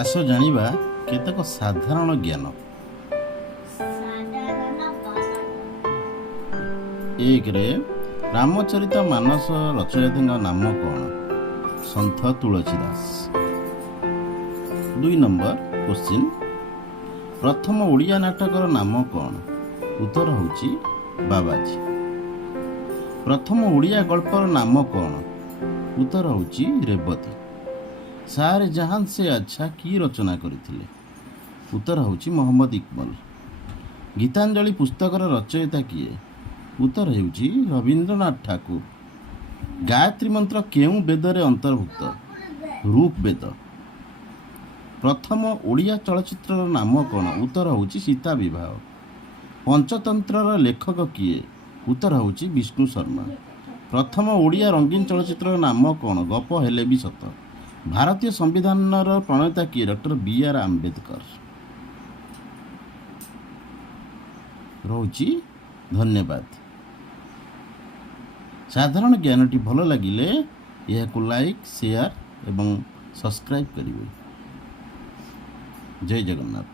ଆସ ଜାଣିବା କେତେକ ସାଧାରଣ ଜ୍ଞାନ। ଏକରେ ରାମଚରିତ ମାନସ ରଚୟିତାଙ୍କ ନାମ କ'ଣ? ସନ୍ଥ ତୁଳସୀ ଦାସ। 2 ନମ୍ବର କ୍ୱେଶ୍ଚିନ୍, ପ୍ରଥମ ଓଡ଼ିଆ ନାଟକର ନାମ କ'ଣ? ଉତ୍ତର ହେଉଛି ବାବାଜୀ। ପ୍ରଥମ ଓଡ଼ିଆ ଗଳ୍ପର ନାମ କ'ଣ? ଉତ୍ତର ହେଉଛି ରେବତୀ। ସାରେ ଜାହାନ ସେ ଆଚ୍ଛା କି ରଚନା କରିଥିଲେ? ଉତ୍ତର ହେଉଛି ମହମ୍ମଦ ଇକମଲ। ଗୀତାଞ୍ଜଳି ପୁସ୍ତକର ରଚୟିତା କିଏ? ଉତ୍ତର ହେଉଛି ରବୀନ୍ଦ୍ରନାଥ ଠାକୁର। ଗାୟତ୍ରୀ ମନ୍ତ୍ର କେଉଁ ବେଦରେ ଅନ୍ତର୍ଭୁକ୍ତ? ଋକ୍ ବେଦ। ପ୍ରଥମ ଓଡ଼ିଆ ଚଳଚ୍ଚିତ୍ରର ନାମ କ'ଣ? ଉତ୍ତର ହେଉଛି ସୀତା ବିବାହ। ପଞ୍ଚତନ୍ତ୍ରର ଲେଖକ କିଏ? ଉତ୍ତର ହେଉଛି ବିଷ୍ଣୁ ଶର୍ମା। ପ୍ରଥମ ଓଡ଼ିଆ ରଙ୍ଗୀନ ଚଳଚ୍ଚିତ୍ରର ନାମ କ'ଣ? ଗପ ହେଲେ ବି ସତ। ଭାରତୀୟ ସମ୍ବିଧାନର ପ୍ରଣେତା କିଏ? Doctor B.R. ଆମ୍ବେଦକର। ରହୁଛି ଧନ୍ୟବାଦ। ସାଧାରଣ ଜ୍ଞାନଟି ଭଲ ଲାଗିଲେ ଏହାକୁ ଲାଇକ୍, ସେୟାର ଏବଂ ସବସ୍କ୍ରାଇବ୍ କରିବେ। ଜୟ ଜଗନ୍ନାଥ।